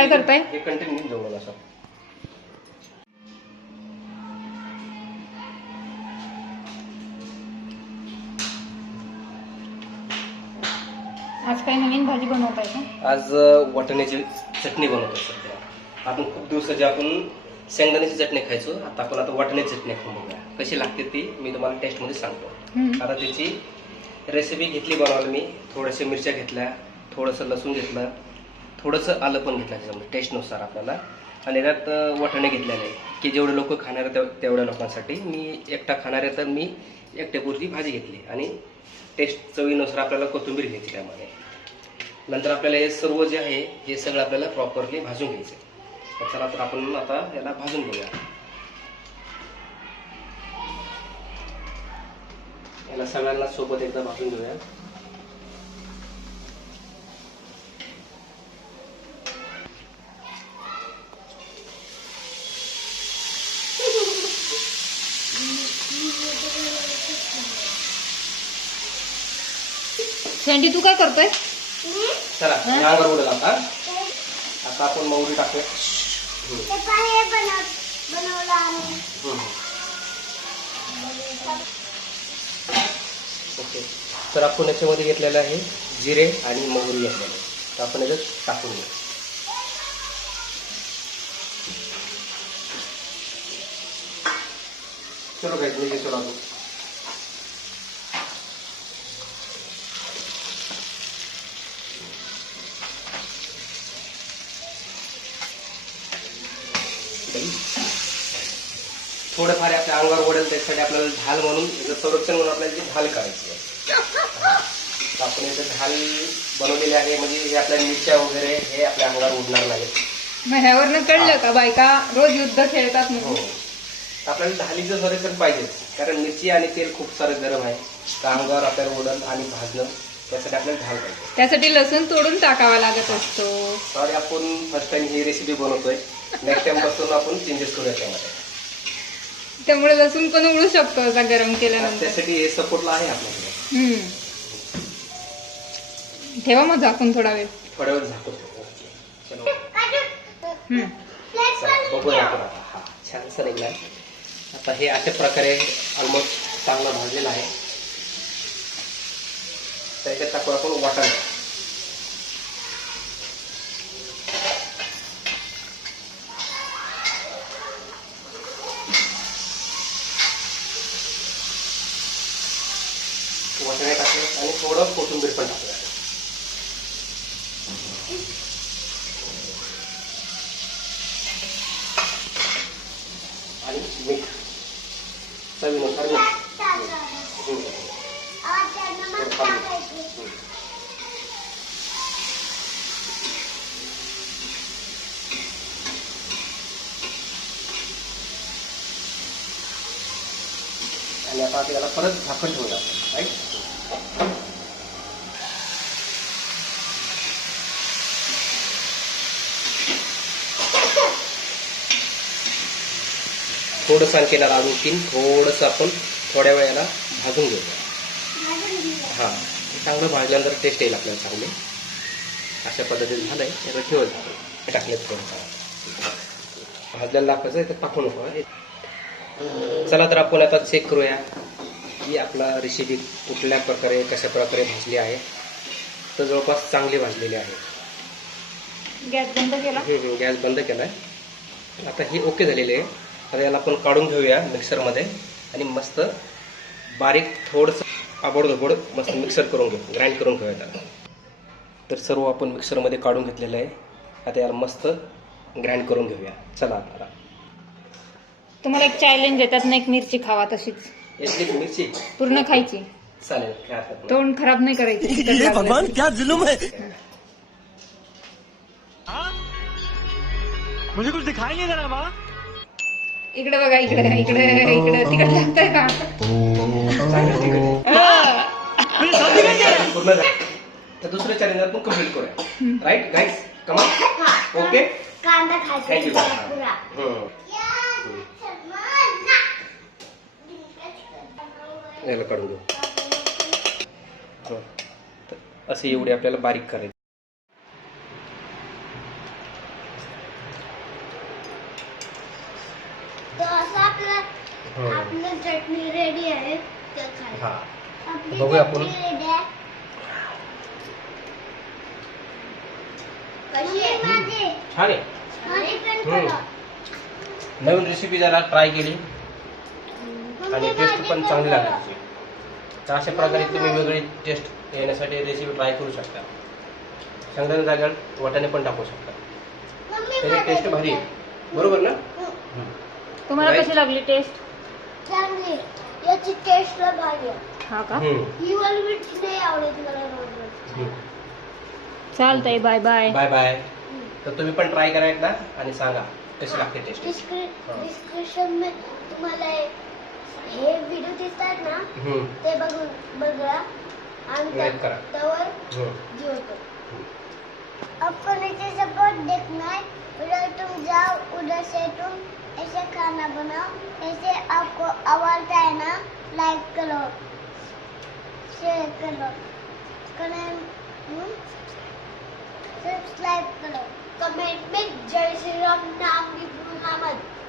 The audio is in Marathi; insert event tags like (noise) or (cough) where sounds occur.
काय करताय? हे कंटिन्यू असं आज काही नवीन भाजी बनवताय का? आज अ, वाटाण्याची चटणी बनवतो सध्या. आपण खूप दिवसाची आपण शेंगदाण्याची चटणी खायचो. आता आपण आता वाटाण्याची चटणी खाऊन बघूया. कशी लागते ती मी तुम्हाला टेस्टमध्ये सांगतो. हम्म. आता त्याची रेसिपी घेतली बनवायला मी. थोड्याशा मिरच्या घेतल्या थोडंसं लसूण घेतलं थोडंसं आलं पण घेतलं त्याच्यामध्ये टेस्टनुसार आपल्याला. आणि त्यात अ, घेतलेले आहे की जेवढे लोक खाणार तेव- तेवढ्या लोकांसाठी. मी एकटा खाणार आहे तर मी एकट्यापुरती भाजी घेतली. आणि टेस्ट चवीनुसार आपल्याला कोथिंबीर घ्यायची त्यामध्ये. नंतर आपल्याला हे सर्व जे आहे हे सगळं आपल्याला प्रॉपरली भाजून घ्यायचं आहे. चला तर आपण आता याला भाजून घेऊया. याला सगळ्यांना सोबत एकदा भाजून घेऊया. सँडी तू काय करतोय? चला अंगावर उडेल आता. आता आपण मौरी टाकूया. ओके. तर आपण याच्यामध्ये घेतलेलं आहे जिरे आणि मोहरी घेतलेले आहे. तर आपण याच्यात टाकून घेऊ. चलो गाइस नीचे चला दो थोडंफार आपल्या अंगावर ओढेल त्यासाठी आपल्याला ढाल म्हणून याचं संरक्षण म्हणून आपल्याला ढाल करायची आहे. आपण याचं ढाल बनवलेले आहे म्हणजे हे आपल्या मिरच्या वगैरे हे आपल्या अंगावर उडणार नाही. ह्यावरनं कळलं का बायका रोज युद्ध खेळतात हो. आपल्याला ढालीचं संरक्षण पाहिजे कारण मिरची आणि तेल खूप सारं गरम आहे. तर अंगावर आपल्याला उडल आणि भाजणं त्यासाठी आपल्याला ढाल पाहिजे. त्यासाठी लसूण तोडून टाकावा लागत असतो. सॉरी आपण फर्स्ट टाइम ही रेसिपी बनवतोय. नेक्स्ट टाइमपासून आपण चेंजेस करूया त्यामध्ये. त्यामुळे लसूण पण उडू शकतो असा गरम केल्यानंतर. त्यासाठी हे सपोर्टला आहे आपल्याकडे. हम्म. ठेवा मग झाकून थोडा वेळ. थोड्या वेळ झाकतो ओके. चलो. हम्म. चला, बघूया आपण आता. हा छानसा निघलाय आता हे अशा प्रकारे ऑलमोस्ट चांगला भाजलेला आहे. त्याच्यात टाकू आपण वाटाणे. वाटाणे टाकले आणि थोडं कोथिंबीर पण टाकूया आणि मीठ चवीनुसार मीठ आणि आता आपल्याला परत झाकण ठेवूया राईट थोडंसं आणखी याला अजून तीन थोडंसं आपण थोड्या वेळाला भाजून घेऊया. हां चांगलं भाजल्यानंतर टेस्ट येईल आपल्याला चांगले. अशा पद्धतीने झालंय. त्याला ठेवायचं आपण. हे टाकले थोडं भाजल्याला दाखवायचं आहे तर टाकू नको. चला तर आपण आता चेक करूया की आपला रेसिपी कुठल्या प्रकारे कशा प्रकारे भाजली आहे. तर जवळपास चांगली भाजलेली आहे. गॅस बंद केला. गॅस बंद केला आहे आता ही ओके झालेली आहे. आता याला आपण काढून घेऊया मिक्सरमध्ये आणि मस्त बारीक थोडंसं आबडधोबड मस्त मिक्सर करून घेऊ ग्राइंड करून घेऊया त्याला. तर सर्व आपण मिक्सरमध्ये काढून घेतलेलं आहे. आता याला मस्त ग्राइंड करून घेऊया. चला आता. तुम्हाला एक चॅलेंज देतात ना एक मिरची खावा तशीच. मिरची? पूर्ण खायची. चालेल काय हरकत नाही. तोंड खराब नाही करायचं. (laughs) क्या जुलुम है? मुझे कुछ दिखाई नहीं दे रहा माँ इकडे बघा इकडे इकडे इकडे. तिकडे लागतंय का. तर दुसरं चॅलेंज आपण कंप्लीट करूया. राईट गाईस कमा ओके कांदा थँक्यू याला काढून घेऊ हं. असे एवढे आपल्याला बारीक करायचे. हा. बघूया आपण छान आहे. हम्म. नवीन रेसिपी जरा ट्राय केली. आणि टेस्ट पण चांगली लागली. तर अशा प्रकारे तुम्ही वेगळी टेस्ट येण्यासाठी रेसिपी ट्राय करू शकता. शेंगदाणे जागेवर वाटाणे पण टाकू शकता. त्याची टेस्ट भारी आहे. बरोबर ना. तुम्हाला. कशी लागली टेस्ट चांगली. याची टेस्ट भारी आहे हा का? हम्म. ही. वाली मिरची नाही आवडत मला रोज हम्म. चालतंय बाय बाय बाय बाय तर तुम्ही पण ट्राय करा एकदा आणि सांगा कशी लागते टेस्ट डिस्क्रिप्शन में तुम्हाला हे व्हिडिओ दिसतात ना हम्म. ते बघून बघा. आणि Like करा. त्यावर हम्म. जी होतो आपको नीचे सपोर्ट देखना है। उधर तुम जाओ, उधर से तुम ऐसे खाना बनाओ, ऐसे आपको आवाज़ आए ना लाइक करो शेयर करो सब्सक्राइब करो। कमेंट में जय श्री राम, नाम भी भूलना मत।